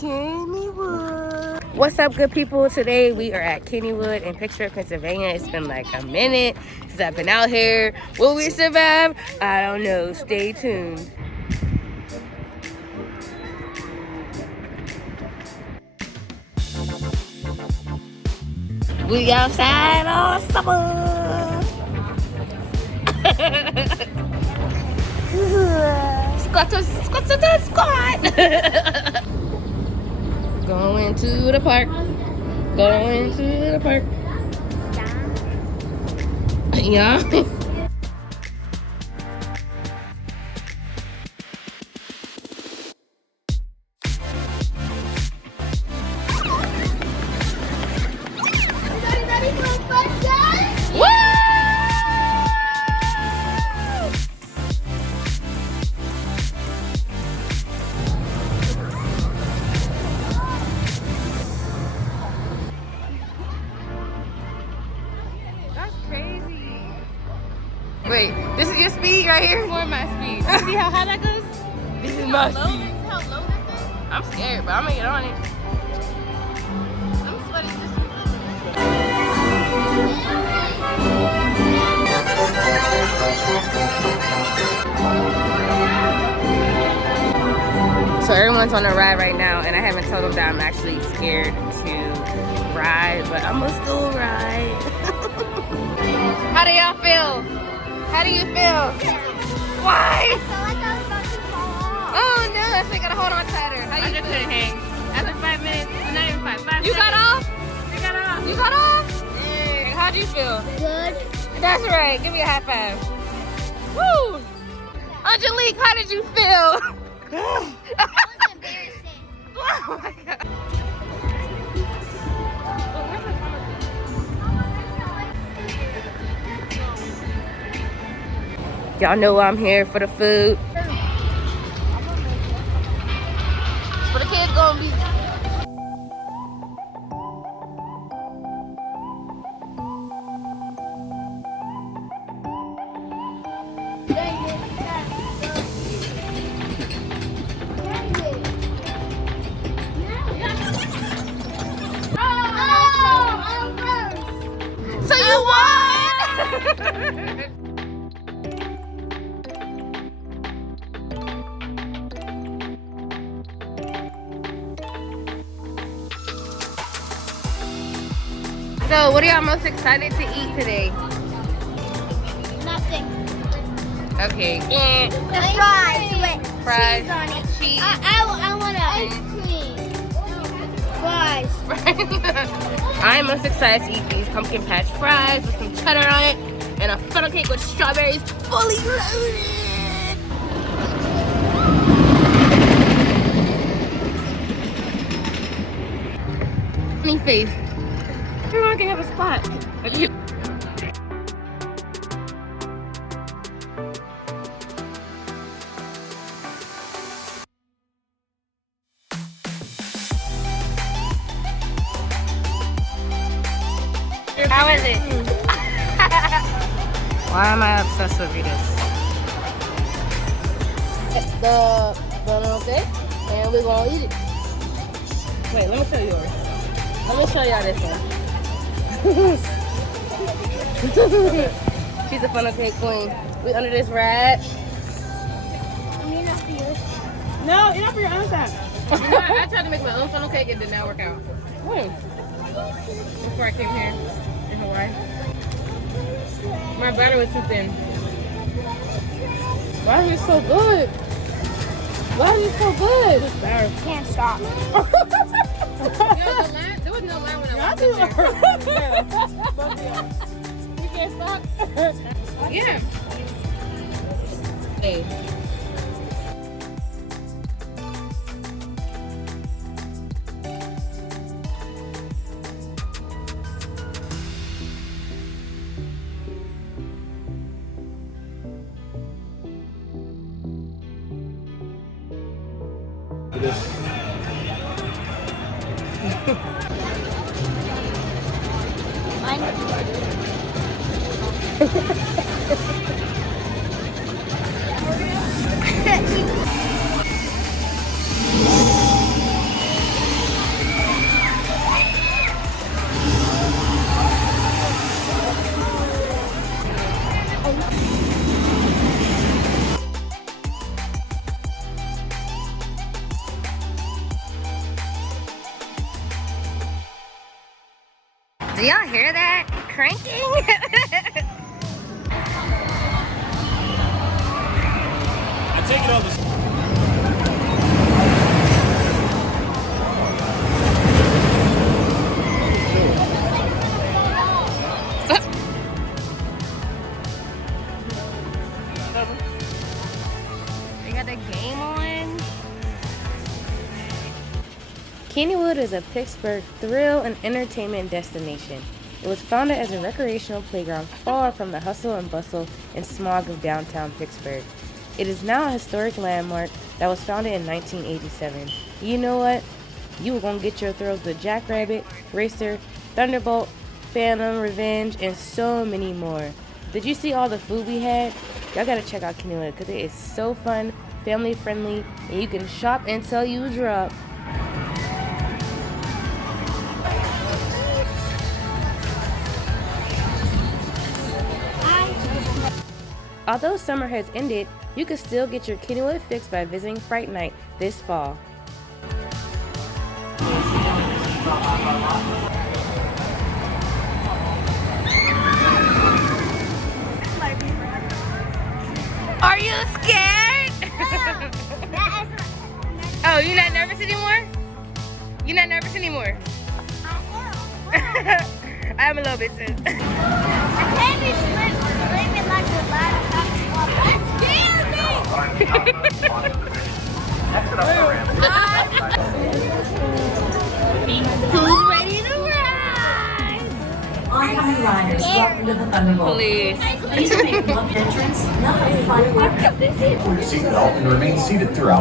Kennywood. What's up, good people? Today we are at Kennywood in Pittsburgh, Pennsylvania. It's been like a minute since I've been out here. Will we survive? I don't know. Stay tuned. We outside all summer. Squat. Going to the park. Going to the park. Yeah. Wait, this is your speed right here? For my speed. You see how high that goes? This is my speed. How low this is? I'm scared, but I'm gonna get on it. I'm sweating just So everyone's on a ride right now, and I haven't told them that I'm actually scared to ride, but I'm gonna still ride. How do y'all feel? How do you feel? Why? I felt like I was about to fall off. Oh no, so you gotta hold on tighter. How I you just feel? couldn't hang. After 5 minutes, not even 5 You got seconds. off? You got off. You got off? Dang, how'd you feel? Good. That's right, give me a high five. Woo! Angelique, how did you feel? That was embarrassing. Oh my god. Y'all know I'm here for the food. For the kids gonna be. So you won! So, what are y'all most excited to eat today? Nothing. Okay. The fries with Fries. cheese on it. Cheese. I want ice cream. Fries. I'm most excited to eat these pumpkin patch fries with some cheddar on it and a funnel cake with strawberries fully loaded. Funny face. Everyone can have a spot. How is it? Why am I obsessed with this? The funnel cake, and we're gonna eat it. Wait, let me show you yours. Let me show y'all this one. She's a funnel cake queen. We under this ride. You're not for yours. No, you're not for your own side. I tried to make my own funnel cake. It did not work out. When? Before I came here in Hawaii. My batter was too thin. Why are you so good? Why are you so good? Can't stop. There was no line when I walked in there. You can't stop? Yeah. Hey. Do y'all hear that? Cranking? I take it all this. They got the game on. Kennywood is a Pittsburgh thrill and entertainment destination. It was founded as a recreational playground far from the hustle and bustle and smog of downtown Pittsburgh. It is now a historic landmark that was founded in 1987. You know what? You were gonna get your thrills with Jackrabbit, Racer, Thunderbolt, Phantom, Revenge, and so many more. Did you see all the food we had? Y'all gotta check out Kennywood because it is so fun, family friendly, and you can shop until you drop. Although summer has ended, you can still get your Kennywood fix by visiting Fright Night this fall. Are you scared? Oh, you're not nervous anymore? You're not nervous anymore? I'm a little bit too. I can't be swimming like the last time. Who's ready to ride? Oncoming riders, welcome to the Thunderbolt. Please. Please make one entrance, not only find a park. Seatbelt and remain seated throughout.